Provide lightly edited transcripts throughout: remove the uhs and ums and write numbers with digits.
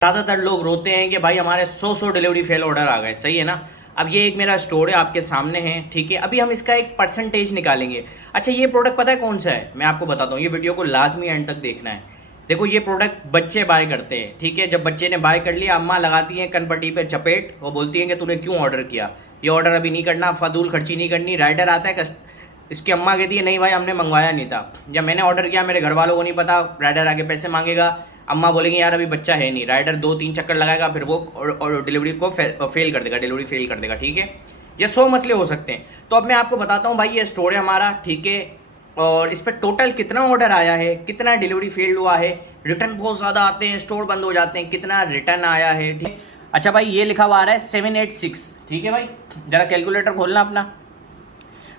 ज़्यादातर लोग रोते हैं कि भाई हमारे 100 डिलीवरी फेल ऑर्डर आ गए, सही है ना। अब ये एक मेरा स्टोर है आपके सामने है, ठीक है। अभी हम इसका एक परसेंटेज निकालेंगे। अच्छा, ये प्रोडक्ट पता है कौन सा है, मैं आपको बताता हूँ। ये वीडियो को लाजमी एंड तक देखना है। देखो, ये प्रोडक्ट बच्चे बाय करते हैं, ठीक है। जब बच्चे ने बाय कर लिया, अम्मा लगाती हैं कनपट्टी पे चपेट, वो बोलती हैं कि तूने क्यों ऑर्डर किया, ये ऑर्डर अभी नहीं करना, फादूल खर्ची नहीं करनी। राइडर आता है, इसकी अम्मा कहती है नहीं भाई हमने मंगवाया नहीं था, या मैंने ऑर्डर किया, मेरे घर वालों को नहीं पता, राइडर आके पैसे मांगेगा। अम्मा बोलेंगे यार अभी बच्चा है नहीं, राइडर 2-3 चक्कर लगाएगा, फिर वो और डिलीवरी को फेल कर देगा, डिलीवरी फेल कर देगा, ठीक है। ये 100 मसले हो सकते हैं। तो अब मैं आपको बताता हूँ भाई, ये स्टोर है हमारा, ठीक है। और इस पर टोटल कितना ऑर्डर आया है, कितना डिलीवरी फेल्ड हुआ है, रिटर्न बहुत ज़्यादा आते हैं, स्टोर बंद हो जाते हैं, कितना रिटर्न आया है, ठीक। अच्छा भाई, ये लिखा हुआ आ रहा है 786, ठीक है भाई। ज़रा कैलकुलेटर खोलना अपना।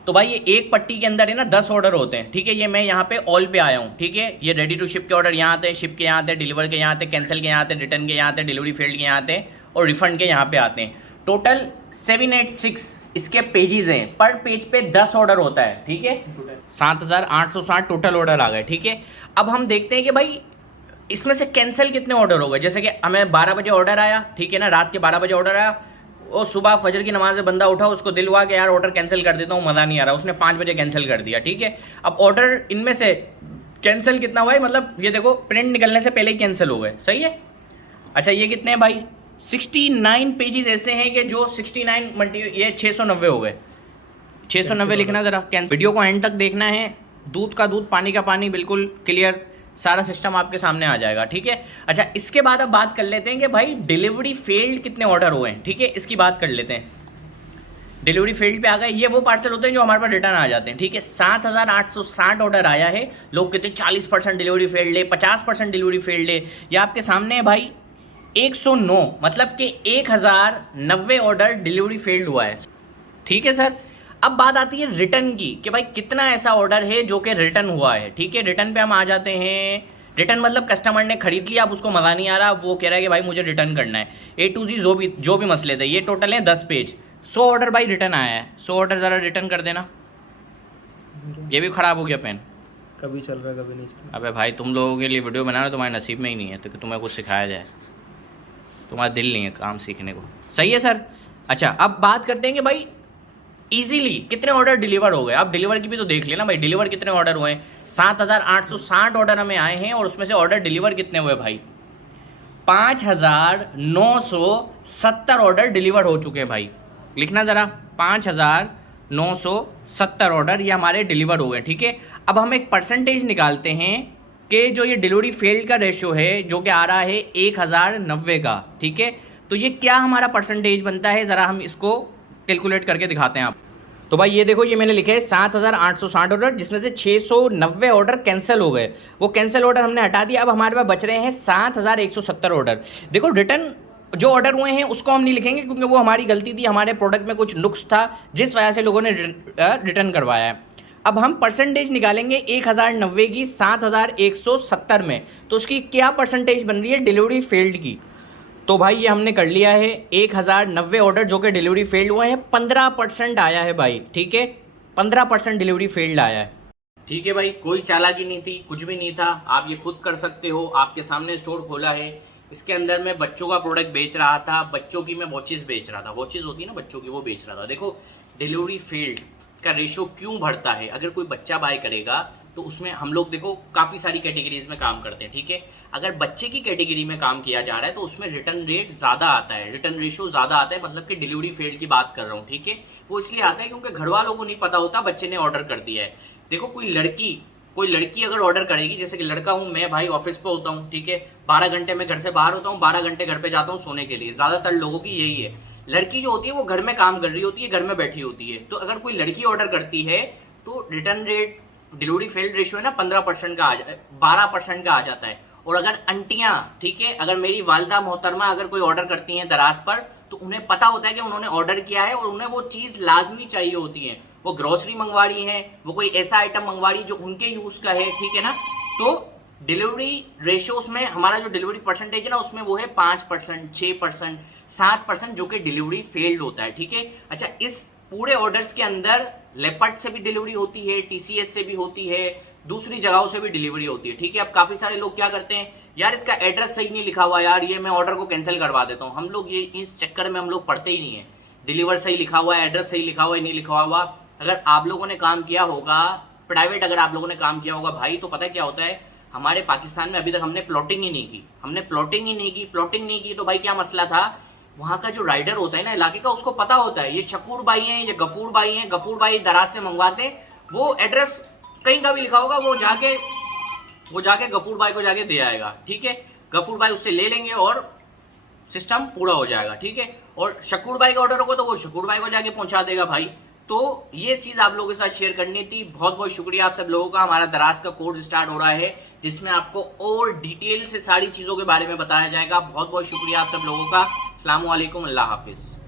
तो भाई ये एक पट्टी के अंदर है ना 10 ऑर्डर होते हैं, ठीक है। ये मैं यहाँ पे ऑल पे आया हूँ, ठीक है। ये रेडी टू शिप के ऑर्डर यहाँ आते हैं, शिप के यहाँ आते हैं, डिलीवर के यहाँ आते हैं, कैंसिल के यहाँ आते हैं, रिटर्न के यहाँ आते हैं, डिलीवरी फेल्ड के यहाँ आते हैं, और रिफंड के यहाँ पे आते हैं। टोटल 786 इसके पेजेस हैं। पर पेज पे 10 ऑर्डर होता है, ठीक है। 7860 टोटल ऑर्डर आ गए, ठीक है। अब हम देखते हैं कि भाई इसमें से कैंसिल कितने ऑर्डर हो गए। जैसे कि हमें 12 बजे ऑर्डर आया, ठीक है ना, रात के 12 बजे ऑर्डर आया। वो सुबह फजर की नमाज से बंदा उठा, उसको दिल हुआ कि यार ऑर्डर कैंसिल कर देता हूँ, मज़ा नहीं आ रहा, उसने 5 बजे कैंसिल कर दिया, ठीक है। अब ऑर्डर इनमें से कैंसिल कितना हुआ है, मतलब ये देखो प्रिंट निकलने से पहले ही कैंसिल हो गए, सही है। अच्छा, ये कितने हैं भाई, 69 पेजेस ऐसे हैं कि जो 69 मल्टी ये 690 हो गए। 690 लिखना ज़रा, कैंसिल। वीडियो को एंड तक देखना है, दूध का दूध पानी का पानी, बिल्कुल क्लियर सारा सिस्टम आपके सामने आ जाएगा, ठीक है। अच्छा, इसके बाद अब बात कर लेते हैं कि भाई डिलीवरी फेल्ड कितने ऑर्डर हुए हैं, ठीक है। इसकी बात कर लेते हैं। डिलीवरी फील्ड पे आ गए, ये वो पार्सल होते हैं जो हमारे पास रिटर्न आ जाते हैं, ठीक है। 7860 ऑर्डर आया है। लोग कहते हैं 40% डिलीवरी फेल्ड है, 50% डिलीवरी फेल्ड है। ये आपके सामने है भाई 109, मतलब कि 1090 ऑर्डर डिलीवरी फेल्ड हुआ है, ठीक है सर। अब बात आती है रिटर्न की कि भाई कितना ऐसा ऑर्डर है जो कि रिटर्न हुआ है, ठीक है। रिटर्न पे हम आ जाते हैं। रिटर्न मतलब कस्टमर ने खरीद लिया, अब उसको मज़ा नहीं आ रहा, वो कह रहा है कि भाई मुझे रिटर्न करना है। A to Z जो भी मसले थे, ये टोटल है 10 पेज। 100 ऑर्डर भाई रिटर्न आया है। 100 ऑर्डर ज़रा रिटर्न कर देना। ये भी ख़राब हो गया पेन, कभी चल रहा है कभी नहीं चल रहा। अबे भाई तुम लोगों के लिए वीडियो बनाना तुम्हारे नसीब में ही नहीं है, तो कि तुम्हें कुछ सिखाया जाए, तुम्हारा दिल नहीं है काम सीखने को, सही है सर। अच्छा, अब बात करते हैं कि भाई इजीली कितने ऑर्डर डिलीवर हो गए। अब डिलीवर की भी तो देख लेना भाई, डिलीवर कितने ऑर्डर हुए हैं। 7860 ऑर्डर हमें आए हैं, और उसमें से ऑर्डर डिलीवर कितने हुए भाई, 5970 ऑर्डर डिलीवर हो चुके हैं भाई। लिखना ज़रा, 5970 ऑर्डर ये हमारे डिलीवर हो गए, ठीक है। अब हम एक परसेंटेज निकालते हैं कि जो ये डिलीवरी फेल्ड का रेशियो है, जो कि आ रहा है 1090 का, ठीक है। तो ये क्या हमारा परसेंटेज बनता है, ज़रा हम इसको कैलकुलेट करके दिखाते हैं आप। तो भाई ये देखो, ये मैंने लिखे है 7860 ऑर्डर, जिसमें से 690 ऑर्डर कैंसिल हो गए। वो कैंसिल ऑर्डर हमने हटा दिया, अब हमारे पास बच रहे हैं 7170 ऑर्डर। देखो, रिटर्न जो ऑर्डर हुए हैं उसको हम नहीं लिखेंगे, क्योंकि वो हमारी गलती थी, हमारे प्रोडक्ट में कुछ नुक्स था जिस वजह से लोगों ने रिटर्न करवाया है। अब हम परसेंटेज निकालेंगे 1090 की 7170 में, तो उसकी क्या परसेंटेज बन रही है डिलीवरी फेल्ड की। तो भाई ये हमने कर लिया है, 1090 ऑर्डर जो कि डिलीवरी फेल्ड हुए हैं, 15% आया है भाई, ठीक है। 15% डिलीवरी फेल्ड आया है, ठीक है भाई। कोई चालाकी नहीं थी, कुछ भी नहीं था, आप ये खुद कर सकते हो। आपके सामने स्टोर खोला है, इसके अंदर मैं बच्चों का प्रोडक्ट बेच रहा था, बच्चों की मैं वॉचेस बेच रहा था, वॉचेस होती है ना बच्चों की, वो बेच रहा था। देखो, डिलीवरी फेल्ड का रेशो क्यों बढ़ता है, अगर कोई बच्चा बाय करेगा तो उसमें हम लोग देखो काफ़ी सारी कैटेगरीज में काम करते हैं, ठीक है। अगर बच्चे की कैटेगरी में काम किया जा रहा है तो उसमें रिटर्न रेट ज़्यादा आता है, रिटर्न रेशो ज़्यादा आता है, मतलब कि डिलीवरी फेल्ड की बात कर रहा हूँ, ठीक है। वो इसलिए आता है क्योंकि घर वालों को नहीं पता होता बच्चे ने ऑर्डर कर दिया है। देखो, कोई लड़की अगर ऑर्डर करेगी, जैसे कि लड़का हूँ मैं भाई, ऑफिस पे होता हूँ, ठीक है। 12 घंटे मैं घर से बाहर होता हूँ, 12 घंटे घर पे जाता हूँ सोने के लिए, ज़्यादातर लोगों की यही है। लड़की जो होती है वो घर में काम कर रही होती है, घर में बैठी होती है। तो अगर कोई लड़की ऑर्डर करती है तो return rate, delivery failed ratio है ना 15% का 12% का आ जाता है। और अगर अंटियाँ, ठीक है, अगर मेरी वालदा मोहतरमा अगर कोई ऑर्डर करती हैं दराज पर, तो उन्हें पता होता है कि उन्होंने ऑर्डर किया है और उन्हें वो चीज़ लाजमी चाहिए होती है। वो ग्रोसरी मंगवा रही हैं, वो कोई ऐसा आइटम मंगवा रही जो उनके यूज़ का है, ठीक है ना। तो डिलीवरी रेशियोज में हमारा जो डिलीवरी परसेंटेज है ना, उसमें वो है 5%, 6%, 7%, जो कि डिलीवरी फेल्ड होता है, ठीक है। अच्छा, इस पूरे ऑर्डर्स के अंदर लेपर्ड से भी डिलीवरी होती है, TCS से भी होती है, दूसरी जगहों से भी डिलीवरी होती है, ठीक है। अब काफ़ी सारे लोग क्या करते हैं, यार इसका एड्रेस सही नहीं लिखा हुआ यार, ये मैं ऑर्डर को कैंसिल करवा देता हूँ। हम लोग ये इस चक्कर में हम लोग पढ़ते ही नहीं है। डिलीवर सही लिखा हुआ है, एड्रेस सही लिखा हुआ है, नहीं लिखा हुआ। अगर आप लोगों ने काम किया होगा प्राइवेट, अगर आप लोगों ने काम किया होगा भाई, तो पता है क्या होता है, हमारे पाकिस्तान में अभी तक हमने प्लॉटिंग ही नहीं की, प्लॉटिंग नहीं की। तो भाई क्या मसला था, वहाँ का जो राइडर होता है ना इलाके का, उसको पता होता है ये शकूर भाई हैं, ये गफूर भाई हैं, गफूर भाई दराज से मंगवाते हैं, वो एड्रेस कहीं का भी लिखा होगा, वो जाके गफूर भाई को जाके दे आएगा, ठीक है। गफूर भाई उससे ले लेंगे और सिस्टम पूरा हो जाएगा, ठीक है। और शकूर भाई का ऑर्डर होगा तो वो शकूर भाई को जाके पहुंचा देगा भाई। तो ये चीज़ आप लोगों के साथ शेयर करनी थी। बहुत बहुत शुक्रिया आप सब लोगों का। हमारा दराज का कोर्स स्टार्ट हो रहा है जिसमें आपको और डिटेल से सारी चीज़ों के बारे में बताया जाएगा। बहुत बहुत शुक्रिया आप सब लोगों का। अस्सलाम वालेकुम, अल्लाह हाफिज़।